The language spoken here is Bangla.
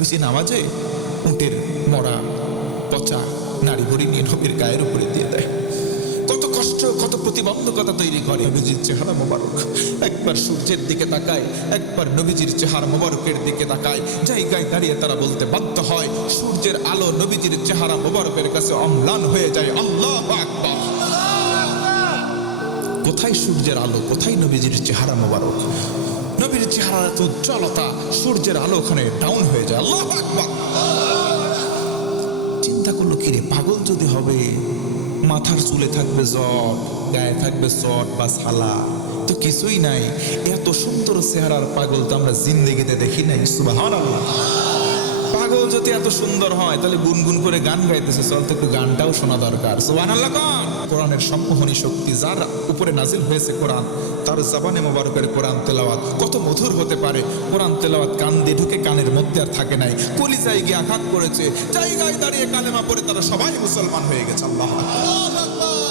বেশি নামাজে উটের মরা পচা নারী ভরি নিয়ে নবীর গায়ের উপরে দিয়ে দেয়। কত কষ্ট, কত প্রতিবন্ধকতা তৈরি করে। নবীজির চেহারা মোবারক, একবার সূর্যের দিকে তাকায়, একবার নবীজির চেহারা মোবারকের দিকে তাকায়, জায়গায় দাঁড়িয়ে তারা বলতে বাধ্য হয়, সূর্যের আলো নবীজির চেহারা মোবারকের কাছে অম্লান হয়ে যায়। আল্লাহু আকবার। কোথায় সূর্যের আলো, কোথায় নবীজির চেহারা মোবারক? নবীর চেহারা এত উজ্জ্বলতা, সূর্যের আলো ওখানে ডাউন হয়ে যায়। আল্লাহু আকবার। চিন্তা করলো, কিরে পাগল যদি হবে, মাথার চুলে থাকবে জট, গায়ে থাকবে চট বা ছালা, তো কিছুই নাই। এত সুন্দর চেহারার পাগল তো আমরা জিন্দেগিতে দেখি নাই। সুবহানাল্লাহ। পাগল যদি এত সুন্দর হয় তাহলে গুনগুন করে গান গাইতেছে, চল তো একটু গানটাও শোনা দরকার। সুবহানাল্লাহ। কোরআনের সম্মোহনী শক্তি যার উপরে নাজিল হয়েছে কোরআন, তার জবানে মোবারকের কোরআন তেলাওয়াত কত মধুর হতে পারে। কোরআন তেলাওয়াত কান দিয়ে ঢুকে কানের মধ্যে আর থাকে নাই, কলিজায় গিয়ে আঘাত করেছে। জায়গায় দাঁড়িয়ে কালেমা পড়ে তারা সবাই মুসলমান হয়ে গেছে। আল্লাহু আকবার।